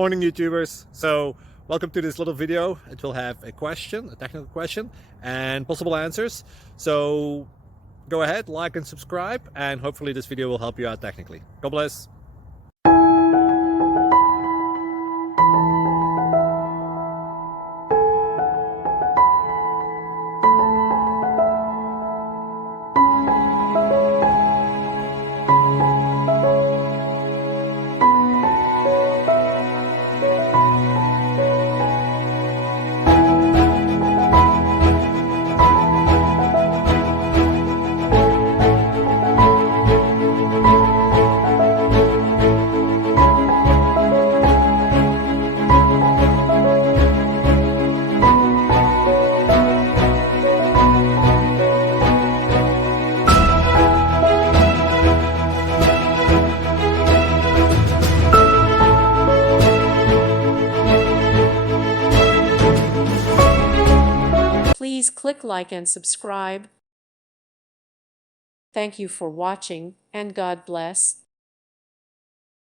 Morning YouTubers. So welcome to this little video. It will have a question, a technical question, and possible answers. So go ahead, like and subscribe, and hopefully this video will help you out technically. God bless. Please click like and subscribe. Thank you for watching, and God bless.